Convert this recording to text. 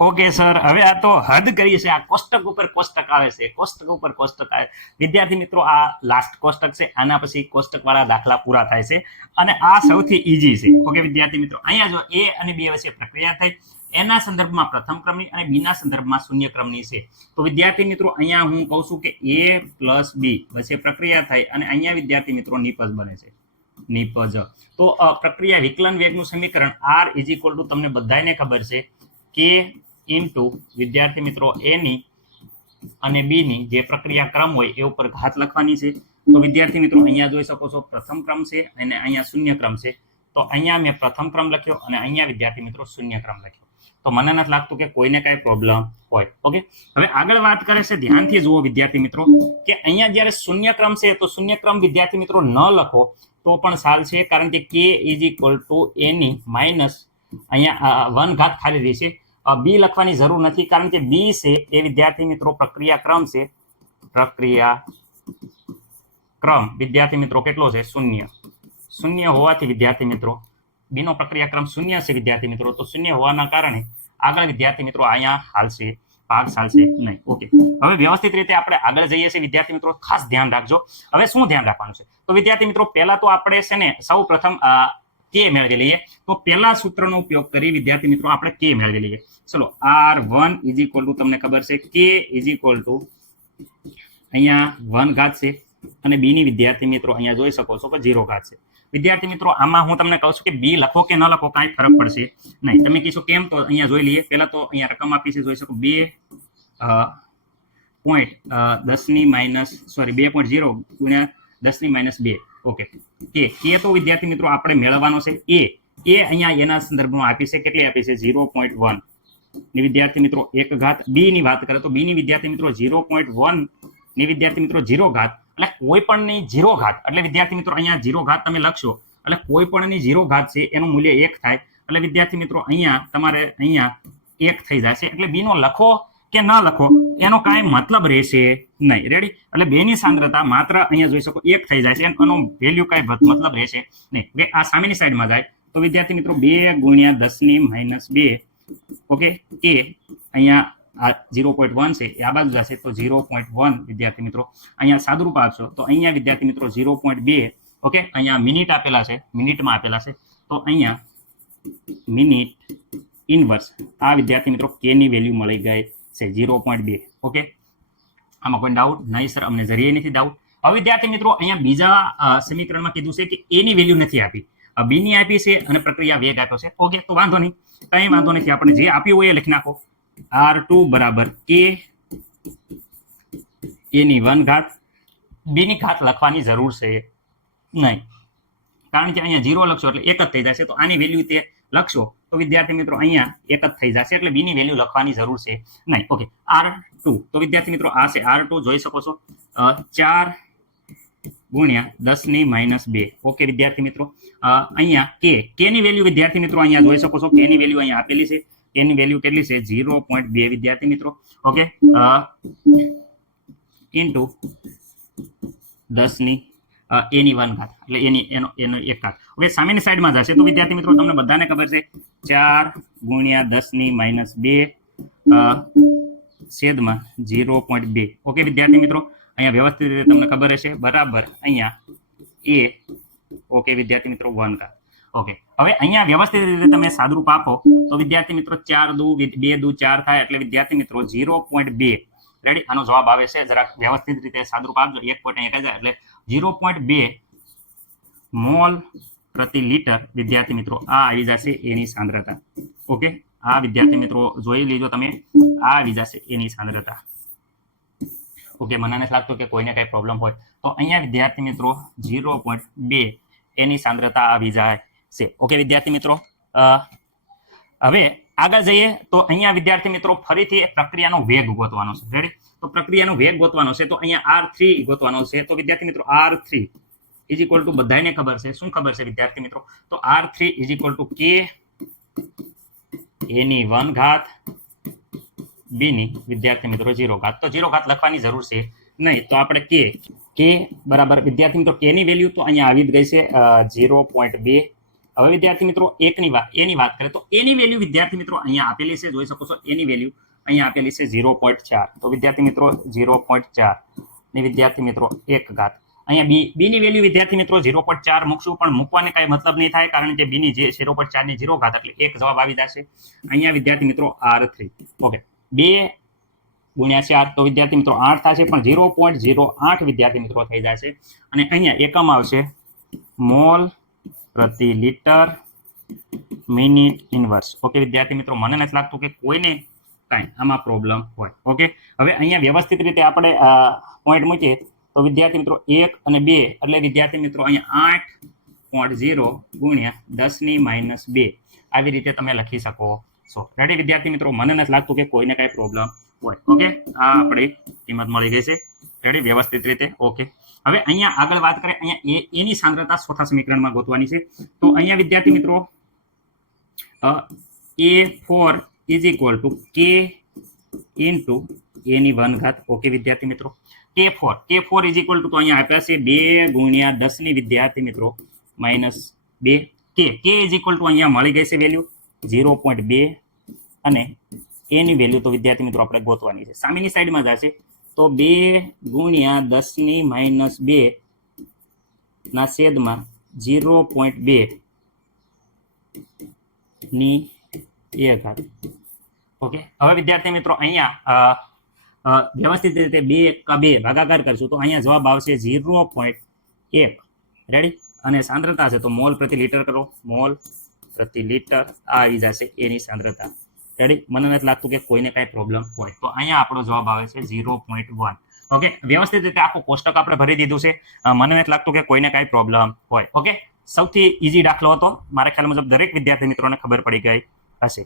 Okay sir, હવે આ તો હદ કરી છે. આ કોષ્ટક ઉપર કોષ્ટક આવે છે, કોષ્ટક ઉપર કોષ્ટક આવે. વિદ્યાર્થી મિત્રો, આ લાસ્ટ કોષ્ટક છે. આના પછી કોષ્ટક વાળા દાખલા પૂરા થાય છે અને આ સૌથી ઈઝી છે. ઓકે વિદ્યાર્થી મિત્રો, અહીંયા જો a અને b વચ્ચે પ્રક્રિયા થઈ, એના સંદર્ભમાં પ્રથમ ક્રમની અને b ના સંદર્ભમાં શૂન્ય ક્રમની છે. તો વિદ્યાર્થી મિત્રો, અહીંયા હું કહું છું કે a પ્લસ b વચ્ચે પ્રક્રિયા થાય અને અહીંયા વિદ્યાર્થી મિત્રો નિપજ બને છે, નિપજ. તો પ્રક્રિયા વિકલન વેગનું સમીકરણ r ઇઝ ઇક્વલ ટુ, તમને બધાને ખબર છે કે ઇન્ટુ વિદ્યાર્થી મિત્રો a ની અને b ની જે પ્રક્રિયા ક્રમ હોય એ ઉપર ઘાત લખવાની છે. તો વિદ્યાર્થી મિત્રો, અહીંયા જોઈ શકો છો પ્રથમ ક્રમ છે અને અહીંયા શૂન્ય ક્રમ છે. તો અહીંયા મેં પ્રથમ ક્રમ લખ્યો અને અહીંયા વિદ્યાર્થી મિત્રો શૂન્ય ક્રમ લખ્યો. તો મને નથી લાગતું કે કોઈને કાંઈ પ્રોબ્લેમ હોય. ઓકે, હવે આગળ વાત કરે છે, ધ્યાનથી જુઓ વિદ્યાર્થી મિત્રો, કે અહીંયા જ્યારે શૂન્ય ક્રમ છે તો શૂન્ય ક્રમ વિદ્યાર્થી મિત્રો ન લખો તો પણ ચાલશે, કારણ કે k is equal two a ની માઇનસ અહીંયા 1 ઘાત ખાલી રહેશે. બી લખવાની જરૂર નથી, કારણ કે બી છે એ વિદ્યાર્થી મિત્રો પ્રક્રિયા ક્રમ છે. પ્રક્રિયા ક્રમ વિદ્યાર્થી મિત્રો કેટલો છે? શૂન્ય. શૂન્ય હોવાથી વિદ્યાર્થી મિત્રો બીનો પ્રક્રિયા ક્રમ શૂન્ય છે વિદ્યાર્થી મિત્રો. તો શૂન્ય હોવાના કારણે આગળ વિદ્યાર્થી મિત્રો અહીંયા હાલશે, ભાગ ચાલશે નહીં. ઓકે, હવે વ્યવસ્થિત રીતે આપણે આગળ જઈએ છીએ વિદ્યાર્થી મિત્રો. ખાસ ધ્યાન રાખજો. હવે શું ધ્યાન રાખવાનું છે? તો વિદ્યાર્થી મિત્રો, પહેલા તો આપણે છે ને સૌ પ્રથમ k મેળવી લઈએ. તો પહેલા સૂત્રનો ઉપયોગ કરી વિદ્યાર્થી મિત્રો આપણે k મેળવી લઈએ. ચલો, r1 ઇઝ ઇક્વલ ટુ, તમને ખબર છે k ઇઝ ઇક્વલ ટુ અહીંયા 1 ઘાત છે અને b ની વિદ્યાર્થી મિત્રો અહીંયા જોઈ શકો છો કે 0 ઘાત છે. વિદ્યાર્થી મિત્રો, આમાં હું તમને કહું છું કે b લખો કે ન લખો કાંઈ ફરક પડશે નહીં. તમે કહીશો કેમ? તો અહીંયા જોઈ લઈએ. પહેલા તો અહીંયા રકમ આપી છે, જોઈ શકો 2.0 ગુણ્યા 10 - 2. ઓકે, કે તો વિદ્યાર્થી મિત્રો આપણે મેળવવાનો છે એ અહીંયા એના સંદર્ભમાં આપી છે. કેટલી આપી છે? 0.1 ની વિદ્યાર્થી મિત્રો 1 ઘાત. બી ની વાત કરે તો બી ની વિદ્યાર્થી મિત્રો 0.1 ની વિદ્યાર્થી મિત્રો 0 ઘાત, એટલે કોઈ પણ ની 0 ઘાત, એટલે વિદ્યાર્થી મિત્રો અહીંયા 0 ઘાત તમે લખશો એટલે કોઈ પણ ની 0 ઘાત છે એનું મૂલ્ય 1 થાય. એટલે વિદ્યાર્થી મિત્રો અહીંયા તમારે અહીંયા 1 થઈ જશે. એટલે બી નો લખો કે ન લખો એનો કાંઈ મતલબ રહેશે નહીં. રેડી? એટલે બે ની સાંદ્રતા માત્ર અહીંયા જોઈ શકો 1 થઈ જાય છે, એનો વેલ્યુ કાંઈ મતલબ રહેશે નહીં. હવે આ સામેની સાઈડમાં જાય તો વિદ્યાર્થી મિત્રો 2 ગુણ્યા 10 - 2. ઓકે, કે અહીંયા આ 0.1 છે એ આ બાજુ જશે તો 0.1 વિદ્યાર્થી મિત્રો અહીંયા સાદુરૂપ આપશો તો અહીંયા વિદ્યાર્થી મિત્રો 0.2. ઓકે, અહીંયા મિનિટ આપેલા છે, મિનિટમાં આપેલા છે. તો અહીંયા મિનિટ ઇનવર્સ આ વિદ્યાર્થી મિત્રો કે ની વેલ્યુ મળી ગઈ છે 0.2. ઓકે, આમાં કોઈ ડાઉટ નહીં સર? અમને જરીએ નથી ડાઉટ. હવે વિદ્યાર્થી મિત્રો અહીંયા બીજા સમીકરણમાં કીધું છે કે એ ની વેલ્યુ નથી આપી, બી ની આપી છે અને પ્રક્રિયા વેગ આપ્યો છે. ઓકે, તો વાંધો નહીં, કંઈ વાંધો નથી. આપણે જે આપ્યું હોય એ લખી નાખો. R2 બરાબર k a ની 1 ઘાત. b ની ઘાત લખવાની જરૂર છે નહીં, કારણ કે અહીંયા 0 લખશો એટલે 1 જ થઈ જશે. તો આની વેલ્યુ તે લખશો તો વિદ્યાર્થી મિત્રો અહીંયા 1 જ થઈ જશે, એટલે b ની વેલ્યુ લખવાની જરૂર છે નહીં. ઓકે, R2 તો વિદ્યાર્થી મિત્રો આ છે R2, જોઈ શકો છો 4 ગુણ્યા 10 - 2. ઓકે વિદ્યાર્થી મિત્રો, અહીંયા k ની વેલ્યુ વિદ્યાર્થી મિત્રો અહીંયા જોઈ શકો છો. k ની વેલ્યુ અહીંયા આપેલી છે. એની વેલ્યુ કેટલી છે? 0.2 વિદ્યાર્થી મિત્રો. ઓકે, ઇન્ટુ 10 a ની 1 ઘાત, એટલે એનો 1 ઘાત. હવે સામેની સાઈડમાં જશે તો વિદ્યાર્થી મિત્રો તમને બધાને ખબર છે 4 ગુણ્યા 10 - 2 છેદમાં 0.2. ઓકે વિદ્યાર્થી મિત્રો, અહીંયા વ્યવસ્થિત રીતે તમને ખબર હશે બરાબર અહીંયા a. ઓકે વિદ્યાર્થી મિત્રો 1 ઘાત. ઓકે, હવે અહીંયા વ્યવસ્થિત રીતે તમે સાદુરૂપ આપો તો વિદ્યાર્થી મિત્રો 4 દુ 2 દુ 4 થાય, એટલે વિદ્યાર્થી મિત્રો 0.2. રેડી? આનો જવાબ આવે છે. જરાક વ્યવસ્થિત રીતે સાદુરૂપ આપજો. 1 પોઈન્ટ અહીંયા જાય એટલે 0.2 મોલ પ્રતિ લિટર વિદ્યાર્થી મિત્રો આ આવી જશે એની સાંદ્રતા. ઓકે, આ વિદ્યાર્થી મિત્રો જોઈ લીજો તમે, આ આવી જશે એની સાંદ્રતા. ઓકે, મને નથી લાગતું કે કોઈને કઈ પ્રોબ્લેમ હોય. તો અહીંયા વિદ્યાર્થી મિત્રો 0.2 એની સાંદ્રતા આવી જાય છે. ઓકે વિદ્યાર્થી મિત્રો, હવે આગળ જઈએ તો અહીંયા વિદ્યાર્થી મિત્રો ફરીથી પ્રક્રિયાનો વેગ ગોતવાનો છે. રેડી? તો પ્રક્રિયાનો વેગ ગોતવાનો છે તો અહીંયા R3 ગોતવાનો છે. તો વિદ્યાર્થી મિત્રો R3 ઇઝ ઇક્વલ ટુ, બધાને ખબર છે, શું ખબર છે વિદ્યાર્થી મિત્રો? તો R3 is equal to k a ની 1 ઘાત b ની વિદ્યાર્થી મિત્રો 0 ઘાત. તો 0 ઘાત લખવાની જરૂર છે નહીં. તો આપણે k બરાબર વિદ્યાર્થી મિત્રો k ની વેલ્યુ તો અહીંયા આવી જ ગઈ છે 0.2. હવે વિદ્યાર્થી મિત્રો એની વાત કરીએ તો એની વેલ્યુ વિદ્યાર્થી મિત્રો અહીંયા આપેલી છે, જોઈ શકો છો એની વેલ્યુ અહીંયા આપેલી છે 0.4. તો વિદ્યાર્થી મિત્રો 0.4 ને વિદ્યાર્થી મિત્રો 1 ઘાત. અહીંયા બી ની વેલ્યુ વિદ્યાર્થી મિત્રો 0.4 મૂકશું, પણ મૂકવાને કાંઈ મતલબ નહીં થાય, કારણ કે બી ની જે 0.4 ની 0 ઘાત એટલે 1 જવાબ આવી જશે. અહીંયા વિદ્યાર્થી મિત્રો R3. ઓકે, 2 ગુણ્યા 4 તો વિદ્યાર્થી મિત્રો 8 થશે, પણ 0.08 વિદ્યાર્થી મિત્રો થઈ જશે. અને અહીંયા એકમ આવશે મોલ પ્રતિ લિટર મિનિટ ઇનવર્સ. ઓકે વિદ્યાર્થી મિત્રો, મને નથી લાગતું કે કોઈને કાંઈ આમાં પ્રોબ્લેમ હોય. ઓકે, હવે અહીંયા વ્યવસ્થિત રીતે આપણે પોઈન્ટ મૂકીએ તો વિદ્યાર્થી મિત્રો 1 અને 2 એટલે વિદ્યાર્થી મિત્રો અહીંયા 8.0 ગુણ્યા 10⁻², આવી રીતે તમે લખી શકો છો. રેડી વિદ્યાર્થી મિત્રો, મને નથી લાગતું કે કોઈને કાંઈ પ્રોબ્લેમ હોય. ઓકે, આ આપણી કિંમત મળી ગઈ છે. રેડી વ્યવસ્થિત રીતે. ઓકે, હવે અહીંયા આગળ વાત કરીએ, અહીંયા એની સાંદ્રતા ચોથા સમીકરણમાં ગોતવાની છે. તો અહીંયા વિદ્યાર્થી મિત્રો A4 is equal to K into એની 1 ઘાત. ઓકે વિદ્યાર્થી મિત્રો, K4 ઇઝ ઇક્વલ ટુ તો અહીંયા આપ્યા છે 2 ગુણ્યા 10 ની વિદ્યાર્થી મિત્રો -2. K ઇઝ ઇક્વલ ટુ અહીંયા મળી ગઈ છે વેલ્યુ 0.2 અને એની વેલ્યુ તો વિદ્યાર્થી મિત્રો આપણે ગોતવાની છે. સામેની સાઈડમાં જશે તો 2 ગુણ્યા 10⁻² ના છેદમાં 0.2 ની 1 ઘાત. ઓકે, હવે વિદ્યાર્થી મિત્રો અહીંયા વ્યવસ્થિત રીતે 2 ભાગાકાર કરશું તો અહીંયા જવાબ આવશે 0.1. રેડી, અને સાંદ્રતા છે તો મોલ પ્રતિ લિટર કરો, મોલ પ્રતિ લિટર આ આવી જશે એની સાંદ્રતા. રેડી, મને નથી લાગતું કે કોઈને કાંઈ પ્રોબ્લેમ હોય. તો અહીંયા આપણો જવાબ આવે છે 0.1. ઓકે, વ્યવસ્થિત રીતે આખું કોષ્ટક આપણે ભરી દીધું છે. મને નથી લાગતું કે કોઈને કાંઈ પ્રોબ્લેમ હોય. ઓકે, સૌથી ઈઝી દાખલો હતો, મારા ખ્યાલ મુજબ દરેક વિદ્યાર્થી મિત્રોને ખબર પડી ગઈ હશે.